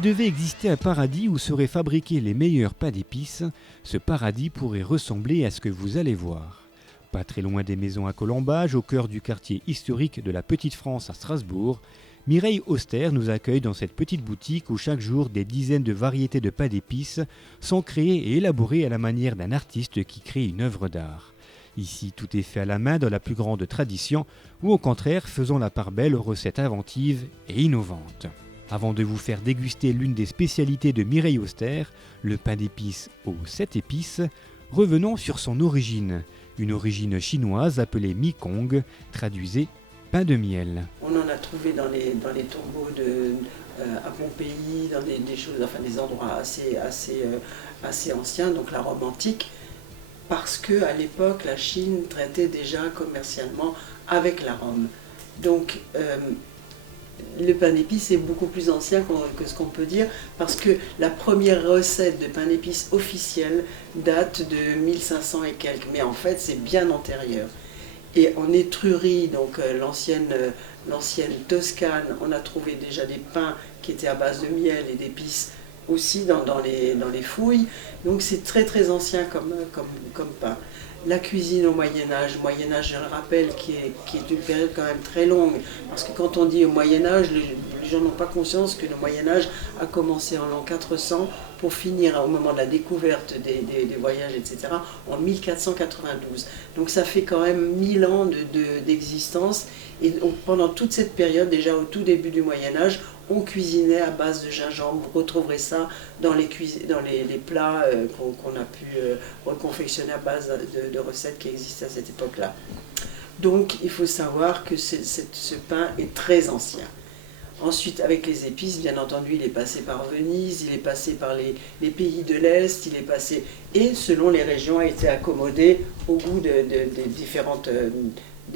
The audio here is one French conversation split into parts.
S'il devait exister un paradis où seraient fabriqués les meilleurs pains d'épices, ce paradis pourrait ressembler à ce que vous allez voir. Pas très loin des maisons à colombage, au cœur du quartier historique de la Petite France à Strasbourg, Mireille Auster nous accueille dans cette petite boutique où chaque jour des dizaines de variétés de pains d'épices sont créées et élaborées à la manière d'un artiste qui crée une œuvre d'art. Ici, tout est fait à la main dans la plus grande tradition, ou au contraire, faisons la part belle aux recettes inventives et innovantes. Avant de vous faire déguster l'une des spécialités de Mireille Auster, le pain d'épices aux 7 épices, revenons sur son origine. Une origine chinoise appelée Mi-Kong, traduisez pain de miel. On en a trouvé dans les tombeaux à Pompéi, dans des choses, enfin des endroits assez anciens, donc la Rome antique, parce qu'à l'époque, la Chine traitait déjà commercialement avec la Rome. Donc, le pain d'épices est beaucoup plus ancien que ce qu'on peut dire, parce que la première recette de pain d'épices officielle date de 1500 et quelques, mais en fait c'est bien antérieur. Et en Étrurie, donc l'ancienne Toscane, on a trouvé déjà des pains qui étaient à base de miel et d'épices aussi dans les fouilles, donc c'est très très ancien comme pain. La cuisine au Moyen-Âge, je le rappelle, qui est une période quand même très longue, parce que quand on dit au Moyen-Âge, les gens n'ont pas conscience que le Moyen-Âge a commencé en l'an 400 pour finir au moment de la découverte des voyages, etc., en 1492. Donc ça fait quand même 1000 ans d'existence, et pendant toute cette période, déjà au tout début du Moyen-Âge, on cuisinait à base de gingembre. Vous retrouverez ça dans les plats qu'on a pu reconfectionner à base de recettes qui existaient à cette époque-là. Donc il faut savoir que ce pain est très ancien. Ensuite, avec les épices, bien entendu, il est passé par Venise, il est passé par les pays de l'Est, il est passé, et selon les régions, a été accommodé au goût des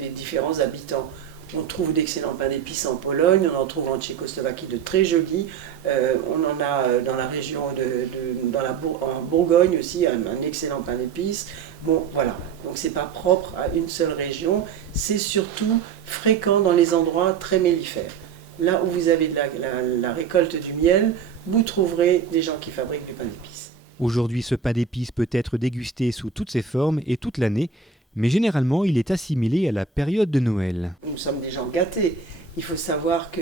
différents habitants. On trouve d'excellents pains d'épices en Pologne, on en trouve en Tchécoslovaquie de très jolis, on en a dans la région en Bourgogne aussi, un excellent pain d'épices. Bon, voilà, donc c'est pas propre à une seule région, c'est surtout fréquent dans les endroits très mellifères. Là où vous avez la récolte du miel, vous trouverez des gens qui fabriquent du pain d'épices. Aujourd'hui, ce pain d'épices peut être dégusté sous toutes ses formes et toute l'année, mais généralement, il est assimilé à la période de Noël. Nous sommes des gens gâtés. Il faut savoir que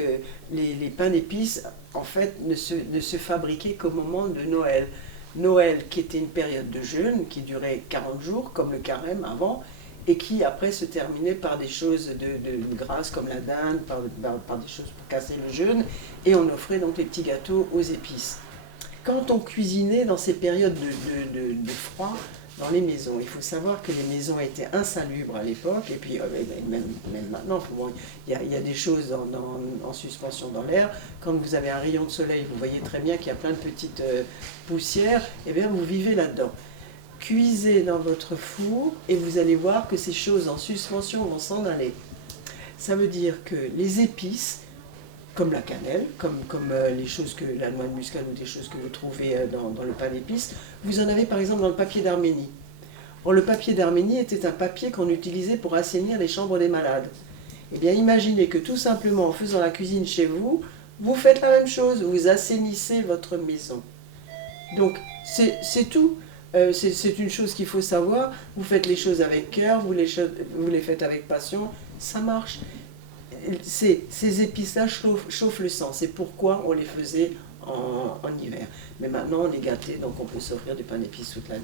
les pains d'épices, en fait, ne se fabriquaient qu'au moment de Noël. Noël, qui était une période de jeûne, qui durait 40 jours, comme le carême avant, et qui après se terminait par des choses de grâce, comme la dinde, par des choses pour casser le jeûne, et on offrait donc les petits gâteaux aux épices. Quand on cuisinait dans ces périodes de froid, dans les maisons. Il faut savoir que les maisons étaient insalubres à l'époque, et puis même maintenant, il y a des choses en suspension dans l'air. Quand vous avez un rayon de soleil, vous voyez très bien qu'il y a plein de petites poussières, et bien vous vivez là-dedans. Cuisez dans votre four, et vous allez voir que ces choses en suspension vont s'en aller. Ça veut dire que les épices, comme la cannelle, comme les choses que la noix de muscade ou des choses que vous trouvez dans le pain d'épices, vous en avez par exemple dans le papier d'Arménie. Or, le papier d'Arménie était un papier qu'on utilisait pour assainir les chambres des malades. Eh bien, imaginez que tout simplement en faisant la cuisine chez vous, vous faites la même chose, vous assainissez votre maison. Donc, c'est tout. C'est une chose qu'il faut savoir. Vous faites les choses avec cœur, vous les faites avec passion, ça marche. Ces épices-là chauffent le sang, c'est pourquoi on les faisait en hiver. Mais maintenant on est gâtés, donc on peut s'offrir du pain d'épices toute l'année.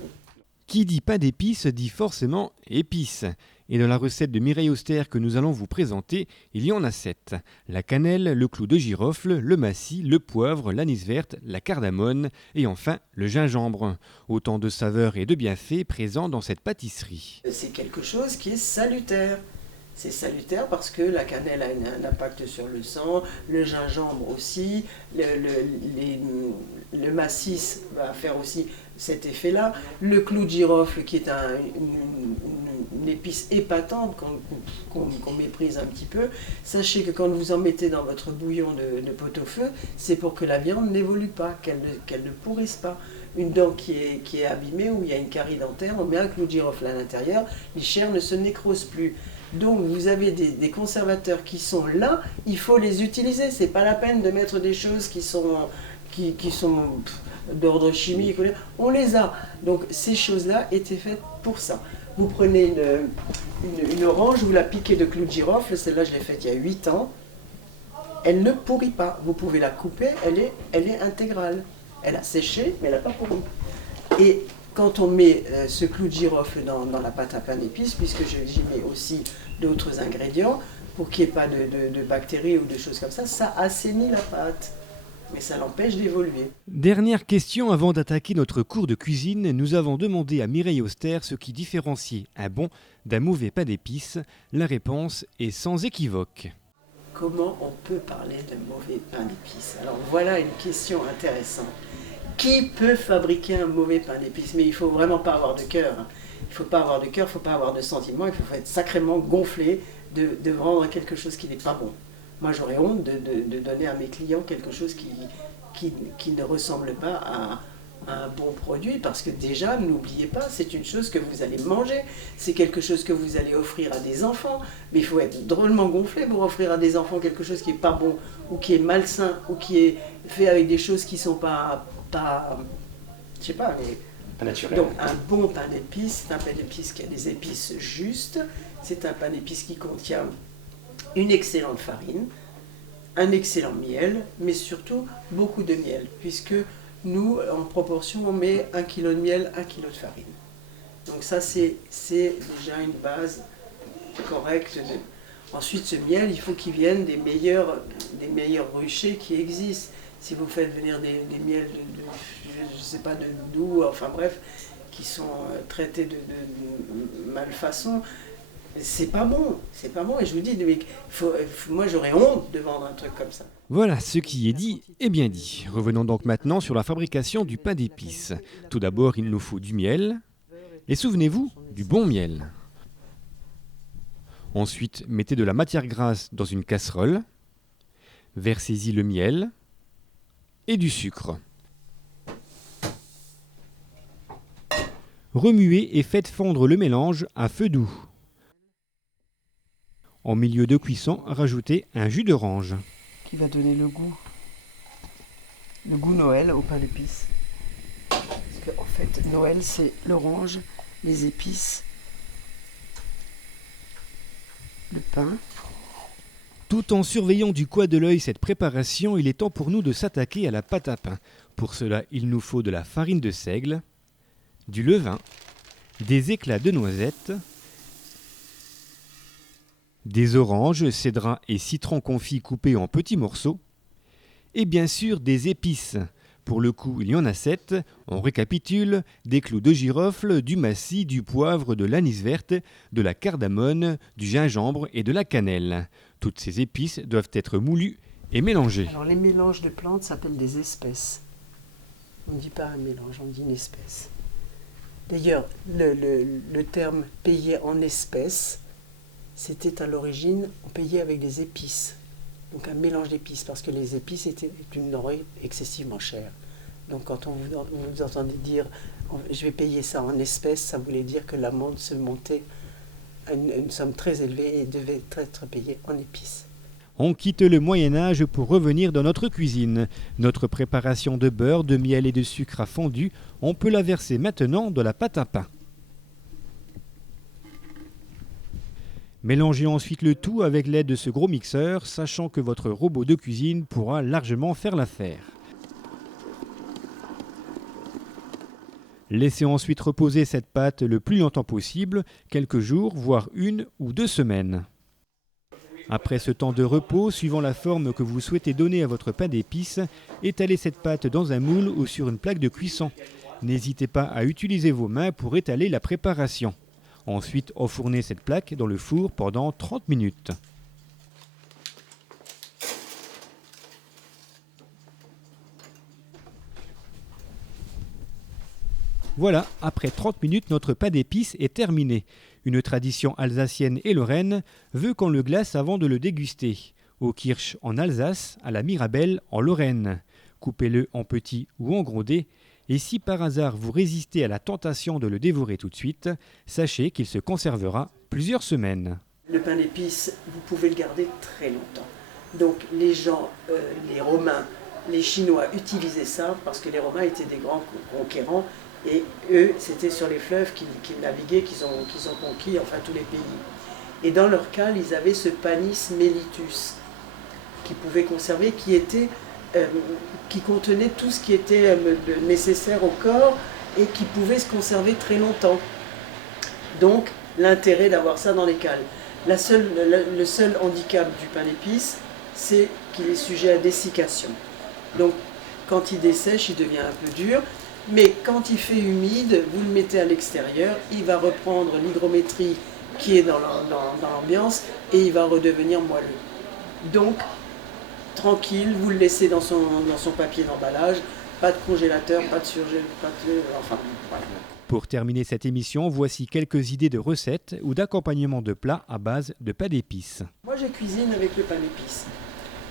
Qui dit pain d'épices dit forcément épices. Et dans la recette de Mireille Auster que nous allons vous présenter, il y en a 7. La cannelle, le clou de girofle, le massis, le poivre, l'anis verte, la cardamone et enfin le gingembre. Autant de saveurs et de bienfaits présents dans cette pâtisserie. C'est quelque chose qui est salutaire. C'est salutaire parce que la cannelle a un impact sur le sang, le gingembre aussi, le massis va faire aussi cet effet-là, le clou de girofle qui est une épice épatante qu'on méprise un petit peu. Sachez que quand vous en mettez dans votre bouillon de pot-au-feu, c'est pour que la viande n'évolue pas, qu'elle ne pourrisse pas. Une dent qui est abîmée ou il y a une carie dentaire, on met un clou de girofle à l'intérieur, les chairs ne se nécrosent plus. Donc vous avez des conservateurs qui sont là, il faut les utiliser. C'est pas la peine de mettre des choses qui sont qui sont d'ordre chimique, on les a. Donc ces choses-là étaient faites pour ça. Vous prenez une orange, vous la piquez de clous de girofle, celle-là je l'ai faite il y a 8 ans, elle ne pourrit pas. Vous pouvez la couper, elle est intégrale. Elle a séché, mais elle n'a pas pourri. Et quand on met ce clou de girofle dans la pâte à pain d'épices, puisque j'y mets aussi d'autres ingrédients, pour qu'il n'y ait pas de bactéries ou de choses comme ça assainit la pâte. Mais ça l'empêche d'évoluer. Dernière question avant d'attaquer notre cours de cuisine, nous avons demandé à Mireille Auster ce qui différencie un bon d'un mauvais pain d'épices. La réponse est sans équivoque. Comment on peut parler de mauvais pain d'épices? Alors voilà une question intéressante. Qui peut fabriquer un mauvais pain d'épices? Mais il ne faut vraiment pas avoir de cœur. Il ne faut pas avoir de cœur, il ne faut pas avoir de sentiments, il faut être sacrément gonflé de vendre quelque chose qui n'est pas bon. Moi j'aurais honte de donner à mes clients quelque chose qui ne ressemble pas à un bon produit, parce que déjà, n'oubliez pas, c'est une chose que vous allez manger, c'est quelque chose que vous allez offrir à des enfants, mais il faut être drôlement gonflé pour offrir à des enfants quelque chose qui n'est pas bon, ou qui est malsain, ou qui est fait avec des choses qui ne sont pas je sais pas, mais... Pas naturel. Donc un bon pain d'épices, c'est un pain d'épices qui a des épices justes, c'est un pain d'épices qui contient une excellente farine, un excellent miel, mais surtout beaucoup de miel, puisque nous, en proportion, on met 1 kg de miel, 1 kg de farine. Donc ça, c'est déjà une base correcte. Ensuite, ce miel, il faut qu'il vienne des meilleurs ruchers qui existent. Si vous faites venir des miels je ne sais pas d'où, enfin bref, qui sont traités de malfaçon, c'est pas bon. Et je vous dis, mais moi j'aurais honte de vendre un truc comme ça. Voilà, ce qui est dit est bien dit. Revenons donc maintenant sur la fabrication du pain d'épices. Tout d'abord, il nous faut du miel. Et souvenez-vous, du bon miel. Ensuite, mettez de la matière grasse dans une casserole. Versez-y le miel et du sucre. Remuez et faites fondre le mélange à feu doux. En milieu de cuisson, rajoutez un jus d'orange. Qui va donner le goût Noël au pain d'épices. Parce qu'en fait, Noël, c'est l'orange, les épices, le pain. Tout en surveillant du coin de l'œil cette préparation, il est temps pour nous de s'attaquer à la pâte à pain. Pour cela, il nous faut de la farine de seigle, du levain, des éclats de noisettes, des oranges, cédrats et citrons confits coupés en petits morceaux, et bien sûr des épices. Pour le coup, il y en a 7. On récapitule: des clous de girofle, du massis, du poivre, de l'anis verte, de la cardamone, du gingembre et de la cannelle. Toutes ces épices doivent être moulues et mélangées. Alors les mélanges de plantes s'appellent des espèces. On ne dit pas un mélange, on dit une espèce. D'ailleurs, le terme payer en espèces, c'était à l'origine, on payait avec des épices. Donc un mélange d'épices, parce que les épices étaient une denrée excessivement chère. Donc quand vous entendez dire je vais payer ça en espèces, ça voulait dire que l'amende se montait à une somme très élevée et devait être payée en épices. On quitte le Moyen-Âge pour revenir dans notre cuisine. Notre préparation de beurre, de miel et de sucre a fondu. On peut la verser maintenant dans la pâte à pain. Mélangez ensuite le tout avec l'aide de ce gros mixeur, sachant que votre robot de cuisine pourra largement faire l'affaire. Laissez ensuite reposer cette pâte le plus longtemps possible, quelques jours, voire 1 ou 2 semaines. Après ce temps de repos, suivant la forme que vous souhaitez donner à votre pain d'épices, étalez cette pâte dans un moule ou sur une plaque de cuisson. N'hésitez pas à utiliser vos mains pour étaler la préparation. Ensuite, enfournez cette plaque dans le four pendant 30 minutes. Voilà, après 30 minutes, notre pain d'épices est terminé. Une tradition alsacienne et lorraine veut qu'on le glace avant de le déguster. Au kirsch en Alsace, à la Mirabelle en Lorraine. Coupez-le en petits ou en gros dés. Et si par hasard vous résistez à la tentation de le dévorer tout de suite, sachez qu'il se conservera plusieurs semaines. Le pain d'épices, vous pouvez le garder très longtemps. Donc les gens, les Romains, les Chinois utilisaient ça parce que les Romains étaient des grands conquérants et eux, c'était sur les fleuves qu'ils naviguaient qu'ils ont conquis, enfin tous les pays. Et dans leur cale, ils avaient ce panis mellitus qu'ils pouvaient conserver, qui contenait tout ce qui était nécessaire au corps et qui pouvait se conserver très longtemps. Donc, l'intérêt d'avoir ça dans les cales. Le seul handicap du pain d'épices, c'est qu'il est sujet à dessiccation. Donc, quand il dessèche, il devient un peu dur. Mais quand il fait humide, vous le mettez à l'extérieur, il va reprendre l'hygrométrie qui est dans l'ambiance et il va redevenir moelleux. Donc, tranquille, vous le laissez dans son papier d'emballage, pas de congélateur, pas de surgel, enfin, voilà. Pour terminer cette émission, voici quelques idées de recettes ou d'accompagnement de plats à base de pain d'épices. Moi, je cuisine avec le pain d'épices.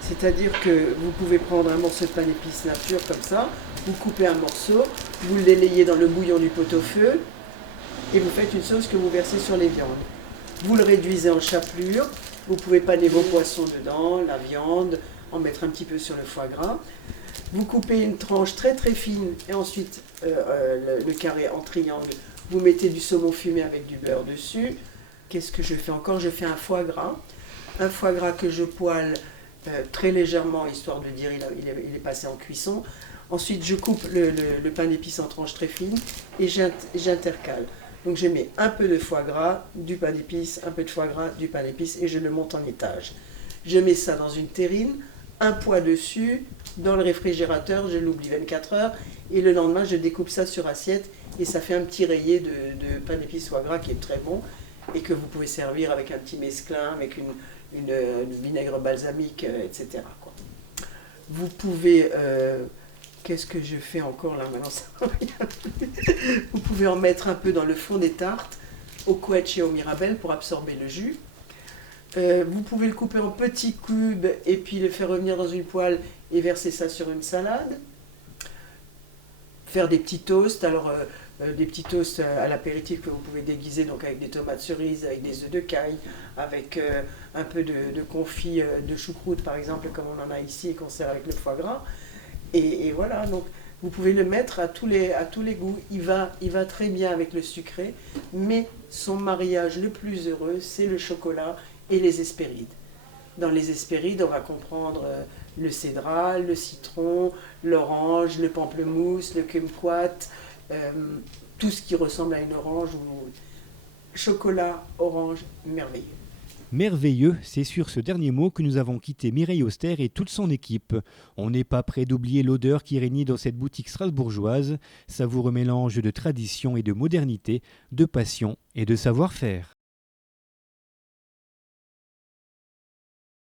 C'est-à-dire que vous pouvez prendre un morceau de pain d'épices nature comme ça, vous coupez un morceau, vous l'élayez dans le bouillon du pot-au-feu et vous faites une sauce que vous versez sur les viandes. Vous le réduisez en chapelure, vous pouvez paner vos poissons dedans, la viande, en mettre un petit peu sur le foie gras. Vous coupez une tranche très très fine et ensuite le carré en triangle. Vous mettez du saumon fumé avec du beurre dessus. Qu'est-ce que je fais encore? Je fais un foie gras. Un foie gras que je poêle très légèrement, histoire de dire il est passé en cuisson. Ensuite, je coupe le pain d'épices en tranches très fines et j'intercale. Donc je mets un peu de foie gras, du pain d'épices, un peu de foie gras, du pain d'épices et je le monte en étage. Je mets ça dans une terrine, un poêle dessus, dans le réfrigérateur, je l'oublie 24 heures et le lendemain je découpe ça sur assiette et ça fait un petit rayé de pain d'épices foie gras qui est très bon et que vous pouvez servir avec un petit mesclin, avec une vinaigre balsamique, etc. quoi. Vous pouvez... qu'est-ce que je fais encore là maintenant ça Vous pouvez en mettre un peu dans le fond des tartes, au couetche et au mirabelle pour absorber le jus. Vous pouvez le couper en petits cubes et puis le faire revenir dans une poêle et verser ça sur une salade. Faire des petits toasts, alors des petits toasts à l'apéritif que vous pouvez déguiser donc avec des tomates cerises, avec des œufs de caille, avec un peu de confit de choucroute par exemple comme on en a ici et qu'on sert avec le foie gras. Et voilà, donc vous pouvez le mettre à tous les goûts, il va très bien avec le sucré, mais son mariage le plus heureux, c'est le chocolat et les hespérides. Dans les hespérides, on va comprendre le cédral, le citron, l'orange, le pamplemousse, le kumquat, tout ce qui ressemble à une orange ou chocolat, orange, merveilleux. Merveilleux, c'est sur ce dernier mot que nous avons quitté Mireille Auster et toute son équipe. On n'est pas prêt d'oublier l'odeur qui régnait dans cette boutique strasbourgeoise, savoureux mélange de tradition et de modernité, de passion et de savoir-faire.